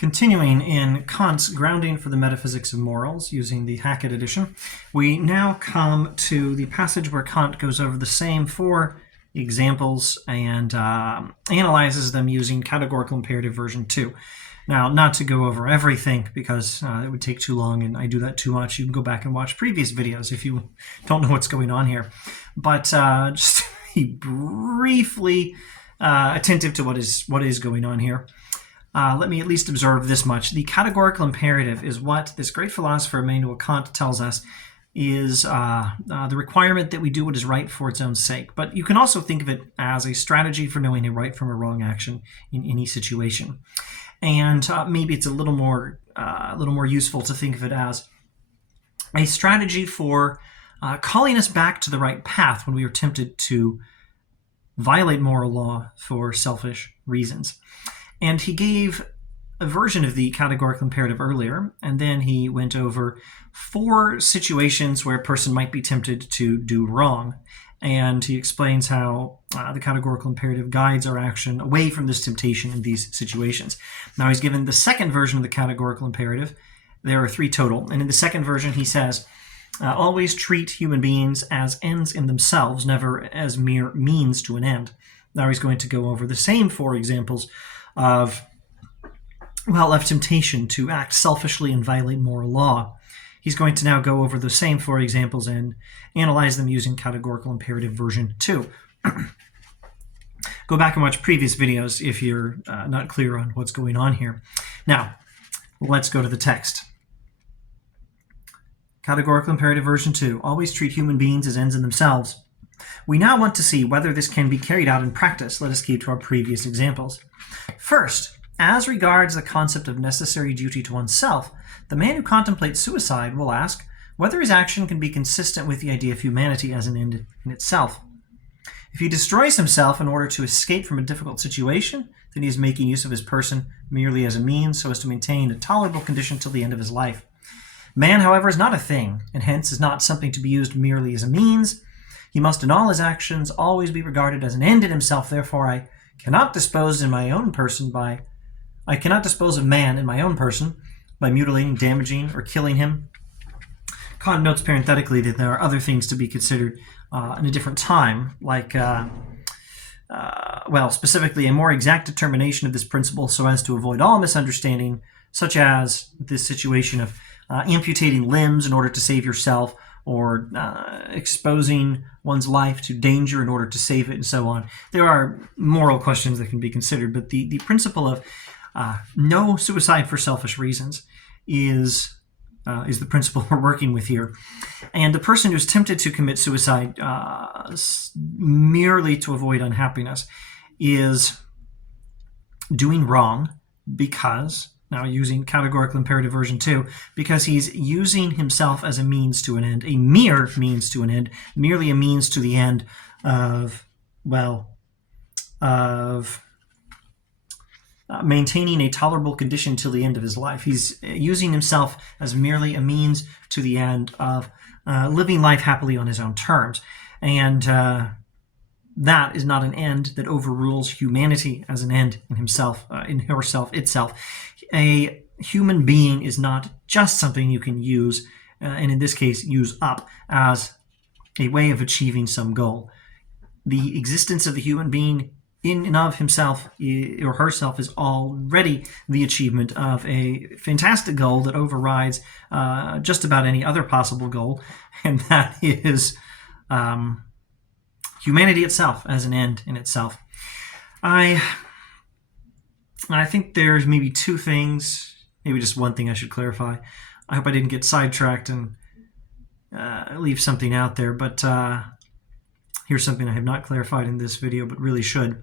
Continuing in Kant's Grounding for the Metaphysics of Morals using the Hackett edition, we now come to the passage where Kant goes over the same four examples and analyzes them using Categorical Imperative version 2. Now, not to go over everything because it would take too long and I do that too much. You can go back and watch previous videos if you don't know what's going on here. But just be briefly attentive to what is going on here. Let me at least observe this much. The categorical imperative is what this great philosopher Immanuel Kant tells us is the requirement that we do what is right for its own sake. But you can also think of it as a strategy for knowing a right from a wrong action in any situation. And maybe it's a little more useful to think of it as a strategy for calling us back to the right path when we are tempted to violate moral law for selfish reasons. And he gave a version of the categorical imperative earlier, and then he went over 4 situations where a person might be tempted to do wrong. And he explains how the categorical imperative guides our action away from this temptation in these situations. Now he's given the second version of the categorical imperative. There are 3 total. And in the second version he says, always treat human beings as ends in themselves, never as mere means to an end. Now he's going to go over the same 4 examples of temptation to act selfishly and violate moral law. He's going to now go over the same 4 examples and analyze them using Categorical Imperative version 2. Go back and watch previous videos if you're not clear on what's going on here. Now, let's go to the text. Categorical Imperative version 2. Always treat human beings as ends in themselves. We now want to see whether this can be carried out in practice. Let us keep to our previous examples. First, as regards the concept of necessary duty to oneself, the man who contemplates suicide will ask whether his action can be consistent with the idea of humanity as an end in itself. If he destroys himself in order to escape from a difficult situation, then he is making use of his person merely as a means so as to maintain a tolerable condition till the end of his life. Man, however, is not a thing, and hence is not something to be used merely as a means. He must in all his actions always be regarded as an end in himself. Therefore, I cannot dispose of man in my own person by mutilating, damaging, or killing him. Kant notes parenthetically that there are other things to be considered in a different time, like, specifically a more exact determination of this principle so as to avoid all misunderstanding, such as this situation of amputating limbs in order to save yourself, or exposing one's life to danger in order to save it, and so on. There are moral questions that can be considered, but the principle of no suicide for selfish reasons is the principle we're working with here. And the person who's tempted to commit suicide merely to avoid unhappiness is doing wrong because, now using Categorical Imperative version 2, because he's using himself as a means to an end, a mere means to an end, merely a means to the end of maintaining a tolerable condition till the end of his life. He's using himself as merely a means to the end of living life happily on his own terms. And that is not an end that overrules humanity as an end in himself, in herself, itself. A human being is not just something you can use, and in this case, use up as a way of achieving some goal. The existence of the human being in and of himself or herself is already the achievement of a fantastic goal that overrides just about any other possible goal, and that is humanity itself as an end in itself. I think there's maybe 2 things, maybe just one thing I should clarify. I hope I didn't get sidetracked and leave something out there, but here's something I have not clarified in this video, but really should.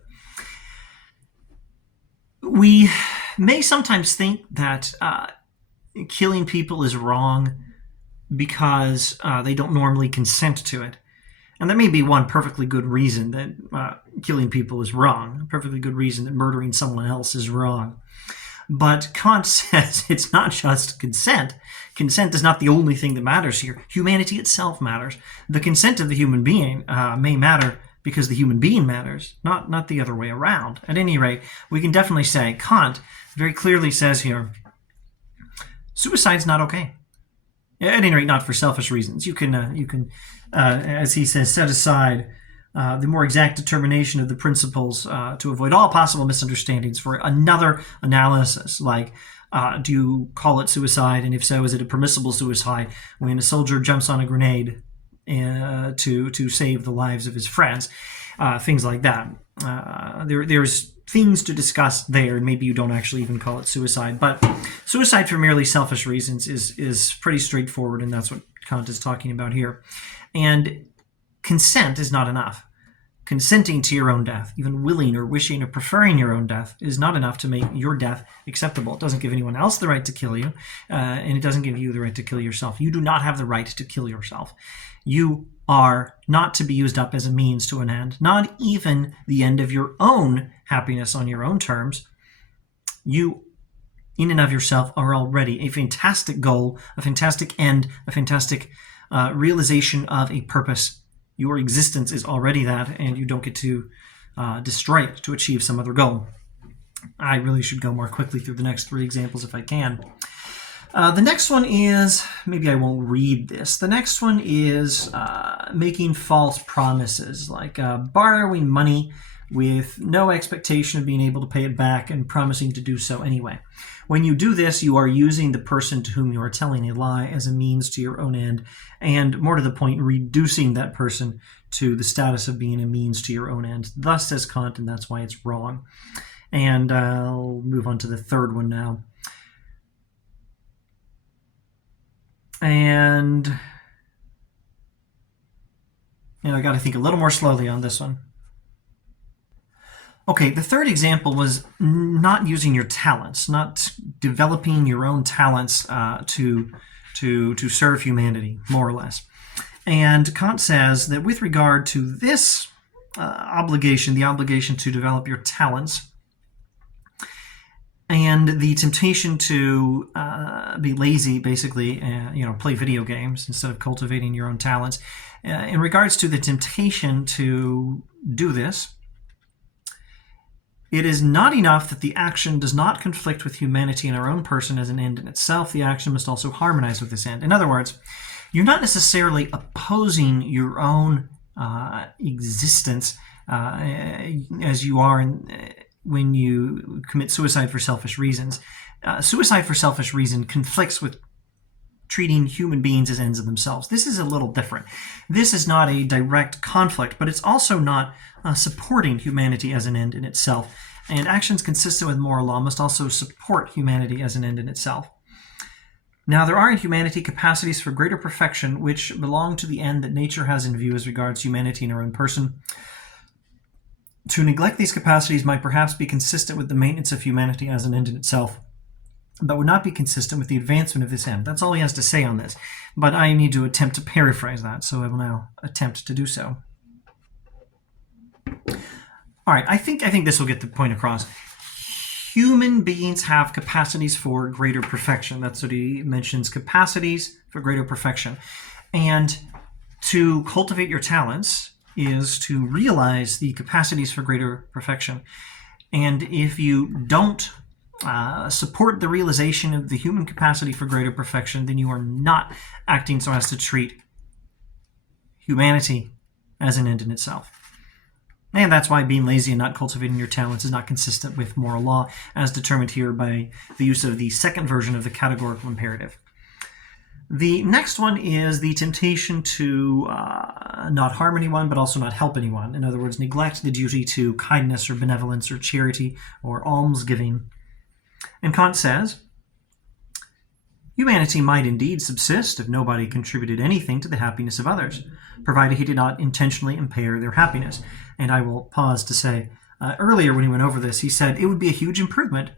We may sometimes think that killing people is wrong because they don't normally consent to it. And there may be one perfectly good reason that killing people is wrong, a perfectly good reason that murdering someone else is wrong. But Kant says it's not just consent. Consent is not the only thing that matters here. Humanity itself matters. The consent of the human being may matter because the human being matters, not the other way around. At any rate, we can definitely say Kant very clearly says here, suicide's not okay. At any rate, not for selfish reasons. You can, as he says, set aside the more exact determination of the principles to avoid all possible misunderstandings for another analysis, like do you call it suicide, and if so, is it a permissible suicide when a soldier jumps on a grenade to save the lives of his friends? Things like that. There's things to discuss there, and maybe you don't actually even call it suicide, but suicide for merely selfish reasons is pretty straightforward, and that's what Kant is talking about here. And consent is not enough. Consenting to your own death, even willing or wishing or preferring your own death, is not enough to make your death acceptable. It doesn't give anyone else the right to kill you, and it doesn't give you the right to kill yourself. You do not have the right to kill yourself. You are not to be used up as a means to an end, not even the end of your own happiness on your own terms. You, in and of yourself, are already a fantastic goal, a fantastic end, a fantastic realization of a purpose. Your existence is already that, and you don't get to destroy it to achieve some other goal. I really should go more quickly through the next three examples if I can. The next one is, maybe I won't read this. The next one is making false promises, like borrowing money with no expectation of being able to pay it back and promising to do so anyway. When you do this, you are using the person to whom you are telling a lie as a means to your own end, and more to the point, reducing that person to the status of being a means to your own end. Thus says Kant, and that's why it's wrong. And I'll move on to the third one now. And I got to think a little more slowly on this one. Okay, the third example was not using your talents, not developing your own talents to serve humanity, more or less. And Kant says that with regard to this obligation, the obligation to develop your talents, and the temptation to be lazy, basically, play video games instead of cultivating your own talents. In regards to the temptation to do this, it is not enough that the action does not conflict with humanity in our own person as an end in itself. The action must also harmonize with this end. In other words, you're not necessarily opposing your own existence as you are when you commit suicide for selfish reasons. Suicide for selfish reason conflicts with treating human beings as ends of themselves. This is a little different. This is not a direct conflict, but it's also not supporting humanity as an end in itself. And actions consistent with moral law must also support humanity as an end in itself. Now, there are in humanity capacities for greater perfection which belong to the end that nature has in view as regards humanity in our own person. To neglect these capacities might perhaps be consistent with the maintenance of humanity as an end in itself, but would not be consistent with the advancement of this end. That's all he has to say on this. But I need to attempt to paraphrase that, so I will now attempt to do so. All right, I think this will get the point across. Human beings have capacities for greater perfection. That's what he mentions, capacities for greater perfection. And to cultivate your talents is to realize the capacities for greater perfection. And if you don't support the realization of the human capacity for greater perfection, then you are not acting so as to treat humanity as an end in itself. And that's why being lazy and not cultivating your talents is not consistent with moral law, as determined here by the use of the second version of the categorical imperative. The next one is the temptation to not harm anyone, but also not help anyone. In other words, neglect the duty to kindness or benevolence or charity or almsgiving. And Kant says, humanity might indeed subsist if nobody contributed anything to the happiness of others, provided he did not intentionally impair their happiness. And I will pause to say, earlier when he went over this, he said it would be a huge improvement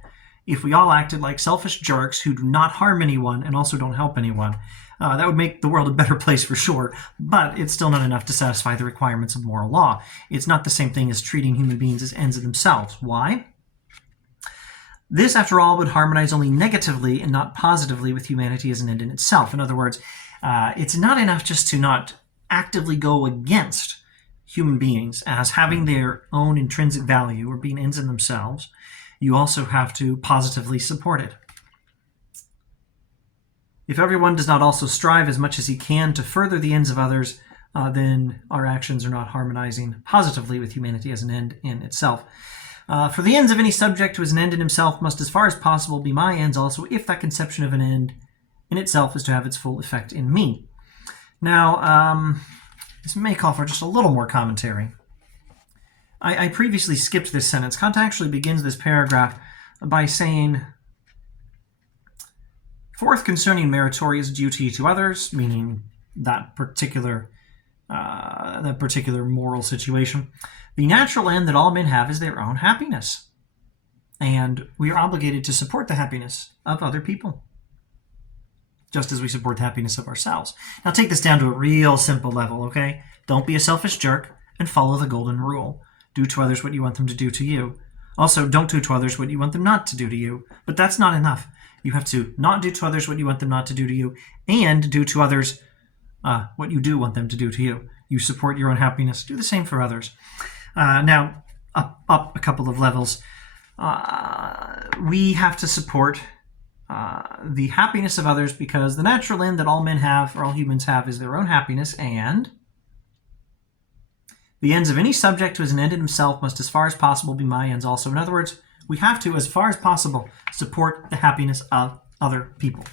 if we all acted like selfish jerks who do not harm anyone and also don't help anyone. That would make the world a better place for sure, but it's still not enough to satisfy the requirements of moral law. It's not the same thing as treating human beings as ends of themselves. Why? This, after all, would harmonize only negatively and not positively with humanity as an end in itself. In other words, it's not enough just to not actively go against human beings as having their own intrinsic value or being ends in themselves, you also have to positively support it. If everyone does not also strive as much as he can to further the ends of others, then our actions are not harmonizing positively with humanity as an end in itself. For the ends of any subject who is an end in himself must, as far as possible, be my ends also, if that conception of an end in itself is to have its full effect in me. Now, this may call for just a little more commentary. I previously skipped this sentence. Kant actually begins this paragraph by saying, "Fourth, concerning meritorious duty to others," meaning that particular moral situation, "the natural end that all men have is their own happiness, and we are obligated to support the happiness of other people, just as we support the happiness of ourselves." Now take this down to a real simple level, okay? Don't be a selfish jerk and follow the golden rule. Do to others what you want them to do to you. Also, don't do to others what you want them not to do to you. But that's not enough. You have to not do to others what you want them not to do to you, and do to others what you do want them to do to you. You support your own happiness. Do the same for others. Now, up a couple of levels. We have to support the happiness of others because the natural end that all men have, or all humans have, is their own happiness, and the ends of any subject who is an end in himself must, as far as possible, be my ends also. In other words, we have to, as far as possible, support the happiness of other people.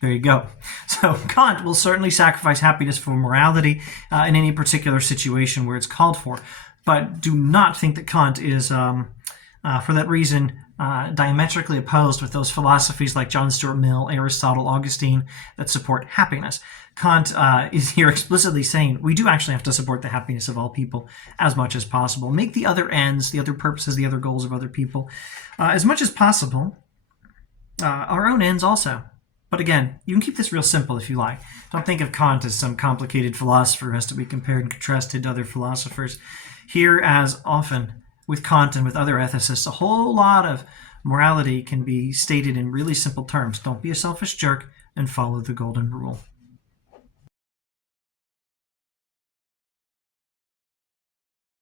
There you go. So Kant will certainly sacrifice happiness for morality in any particular situation where it's called for. But do not think that Kant is, for that reason, diametrically opposed with those philosophies like John Stuart Mill, Aristotle, Augustine that support happiness. Kant is here explicitly saying we do actually have to support the happiness of all people as much as possible. Make the other ends, the other purposes, the other goals of other people as much as possible our own ends also. But again, you can keep this real simple if you like. Don't think of Kant as some complicated philosopher who has to be compared and contrasted to other philosophers. Here, as often with Kant and with other ethicists, a whole lot of morality can be stated in really simple terms. Don't be a selfish jerk and follow the golden rule.